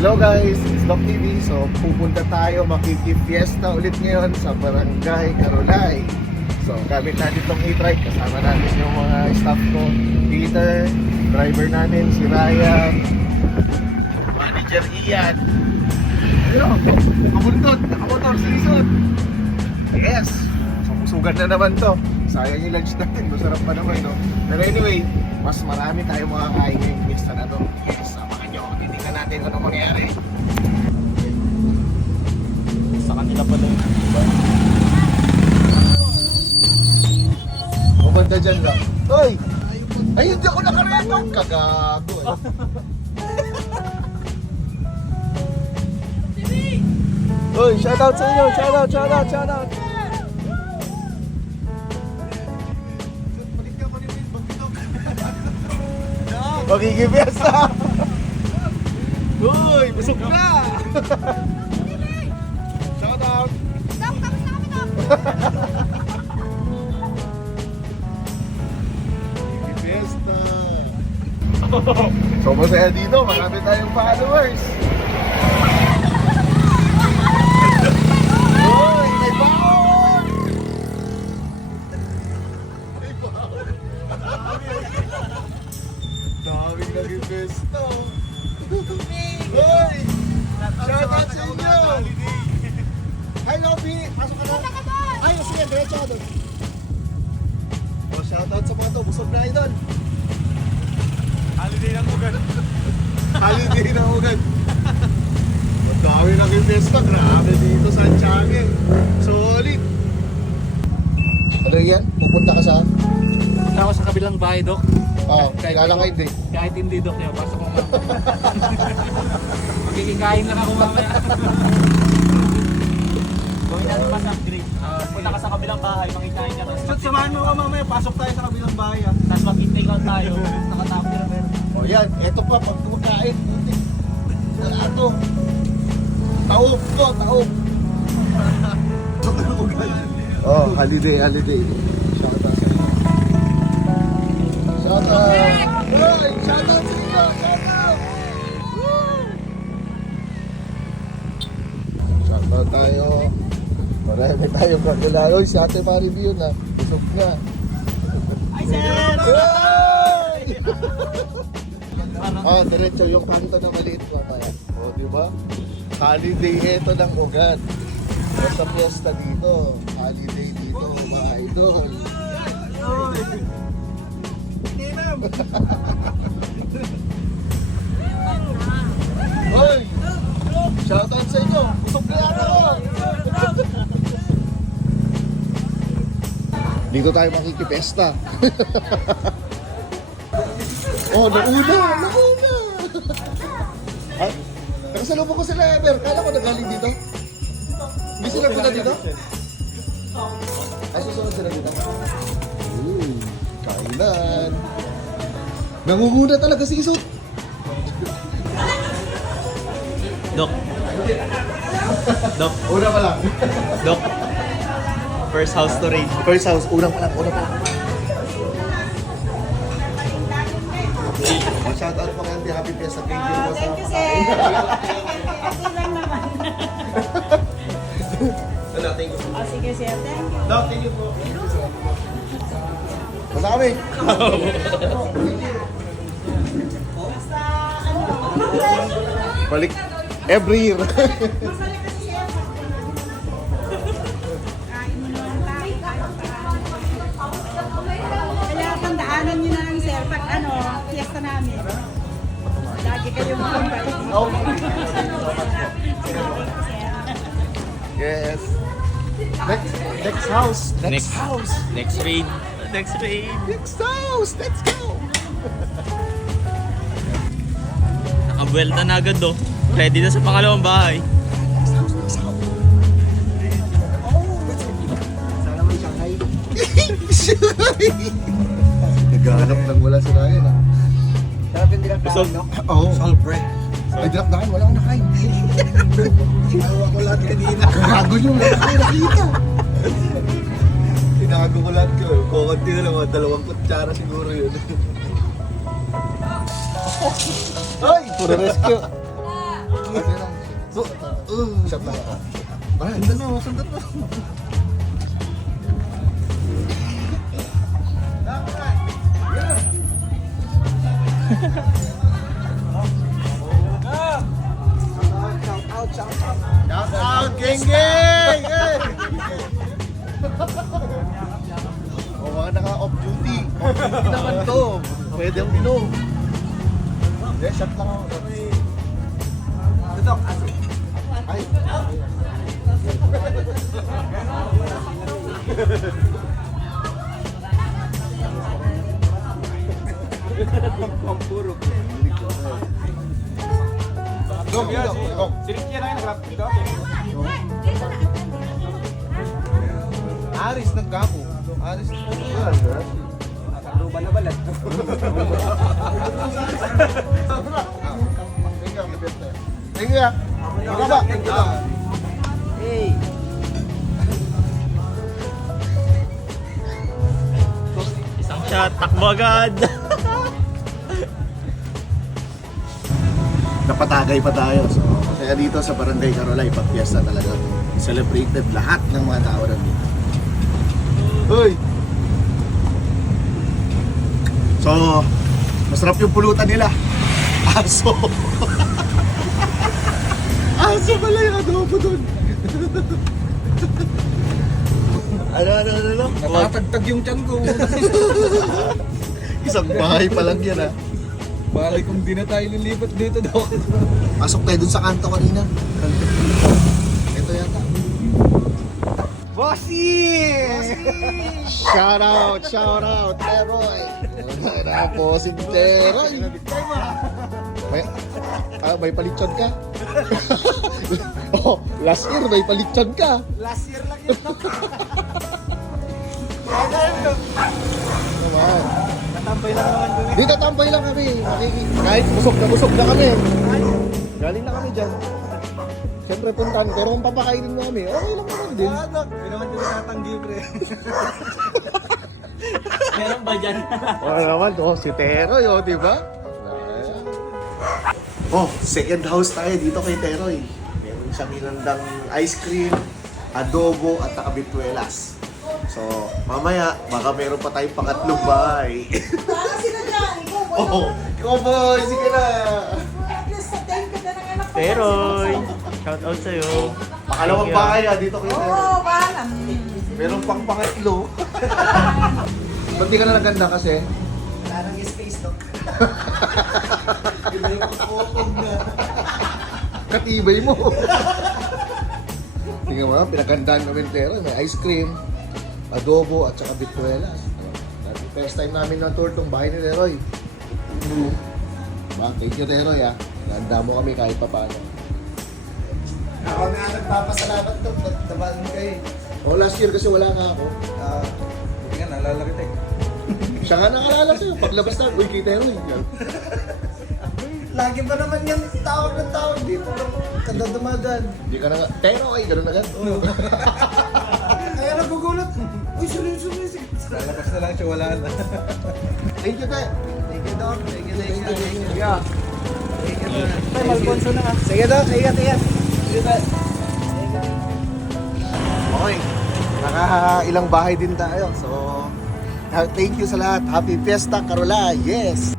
Hello guys, it's Doc TV. So pupunta tayo, makikifiesta ulit ngayon sa Barangay Carolay. So gamit natin itong e-trike, kasama natin yung mga staff ko, Peter, driver natin si Ryan, manager Ian. Pero, nakamotor, season. Yes, so kusugan na naman to. Sayang yung lunch natin, masarap pa naman, no? Pero anyway, mas marami tayong makakain ngayong fiesta na to. Yes, samahan nyo, titingnan natin kung ano mangyayari. Sa kanila pala yun, diba? Bumanda dyan lang. Hoy! Ay, hindi ako nakareto! Kagago eh. Hoy, shoutout sa inyo! Shoutout! Magiging-fiesta! Uy! Busog na! Shoutout! Dok, tapos na kami, Dok! Magiging-fiesta! So masaya dito, marami tayong followers! Uy! May baon! May baon! Daming naging fiesta! Hoy! Shoutout sa inyo! Hi, Lobby! Pasok ka na! Ay, sige, diretso ka doon. O, shoutout sa mga to. Busog na idol. Holiday ng ugan. Holiday na ugad. Ang dami naging fiesta. Grabe dito sa Tiangge. Solid. Ano yan? Pupunta ka saan? Punta ako sa kabilang bahay, Dok. Oo, lalangay din. Kahit hindi, Dok, yun. Pasok mo nga. Magkikikain lang ako mamaya. Gawin natin pa sa upgrade. Punta ka sa kabilang bahay, makikain ka rin. Samahan mo ka mamaya, pasok tayo sa kabilang bahay ah. Tapos mag-intake lang tayo. Nakatapos na meron. O yan, eto pa pag kumakain. Wala to. Taob to, taob. Oh, holiday. Shoutout sa inyo. Shoutout! Hoy! Shoutout sa inyo! Shoutout! Shoutout tayo. Marami tayong kakilala. Uy, si Ate Maribel na. Busog na. Hi sir! Hoy! Ah, diretso yung kanto na maliit lang tayo. O, di ba? Holiday ito ng ugat. Basta fiesta dito. Holiday dito, mga idol. Hoy! Shoutout sa inyo! Busog na yan ako! Dito tayo makikipesta. Oh, nauna! Ay, nakasalubong ko sila ever. Kala ko nagaling dito. Hindi sila punta dito? Ay, susunod sila dito. Kailan? Nangunguna talaga si Isot. Dok. Dok. Una pa lang. Dok. First house to raid. First house, una pa lang. Oh, shoutout po kayo. Happy Fiesta. Thank you po sa Thank you, sir. Okay lang naman. Thank you. Oh, sige, sir. Thank you. Dok, thank you po. Basta kami. Basta, ano, Balik every year. masalik kasi siya. Kain mo naman tayo. Kaya tandaanan nyo na lang, sir, pag ano, fiesta namin. Lagi kayong mag-invite. Oh. Yes. Next house. Next house. Next raid. Next raid. Next house. Let's go. Nakabuelta na agad, Dok. Ready na sa pangalawang bahay. Sana may Shanghai. Naghahanap ng wala si Ryan ah. Sarap yung dinagdagan, no? Oo. Salbre. Ay, dinakdakan. Wala akong nakain. Ayaw ako lahat kanina. Gago nyo. Wala akong nakita. Tinago ko lahat ko. Kukunti na lang mga 2 kutsara siguro yun. Ay! Puro rescue. Kasi lang. So, shot lang ako. Sundan mo. Shout out, geng geng! O mga naka-off duty. Off duty naman to. Pwede ang inom. Hindi, shot lang ako. Ay. Pampuro. Go, go. Aris nagkamo. Aris nagkamo. Luba na balat. Thank you. Baba. Hey. Isang shot, takbo agad. Napatagay pa tayo. So, kaya dito sa Barangay Carolay, pag fiesta talaga celebrated lahat ng mga tao nandito. Uy! So, masarap yung pulutan nila. Aso! Aso pala yung adobo dun. Ano? Natatagtag yung tiyan ko. Isang bahay pa lang yan ah. Balay kung di na tayo lilipat dito daw. Pasok tayo dun sa kanto kanina. Ito yata. Bossy! Shout out, Teroy. Tapos si Teroy. May palitson ka? Oh, last year may palitson ka. Last year lang yun. Naman. Natambay lang naman doon. Dito tambay lang kami. Kahit busog na kami. Galing na kami dyan. Siyempre puntahan, pero kung papakainin mo kami, okay lang naman din. Hindi naman din natanggi, pre. Meron ba dyan? Oo naman, si Teroy, di ba? Oh, second house tayo dito kay Teroy. Meron siyang inandang ice cream, adobo, at nakabitwelas. So, mamaya, baka meron pa tayong pangatlong bahay. Baka sila dyan. Ikaw boy, sige na. At least sa 10 ka na ng anak ko. Teroy, shout out sa'yo. Pangalawang bahay dito kay Teroy. Oo, bahala. Meron pang pangatlo. Ba't di ka na naganda kasi? Parang space dog. Katibay mo. Tingnan mo, pinagandaan namin Teroy. May ice cream, adobo, at saka bituelas. First time namin na tour tong bahay ni Teroy. Thank you Teroy ah. Ganda mo kami kahit pa paano. Ako nga nagpapasalamat to. Natabahan mo kayo. Oh, last year kasi wala nga ako. Hindi nga, naalala kita eh. Siya nga nakalala sa'yo. Paglabas na, uy, kay Teroy. Lagi ba naman yan tawag ng tawag dito? Kada dumagan. Hindi ka na nga, Teroy, gano'n agad. Kaya nagugulat. Uy, sulit. Lalabas na lang siya, wala na. Thank you, Te. Thank you, Doc. Thank you. Yeah. Thank you, Doc. Tay, Malfonso na nga. Sige, Doc. Ingat. Sige, Doc. Okay. Nakailang bahay din tayo. So, thank you sa lahat. Happy Fiesta, Carolay. Yes!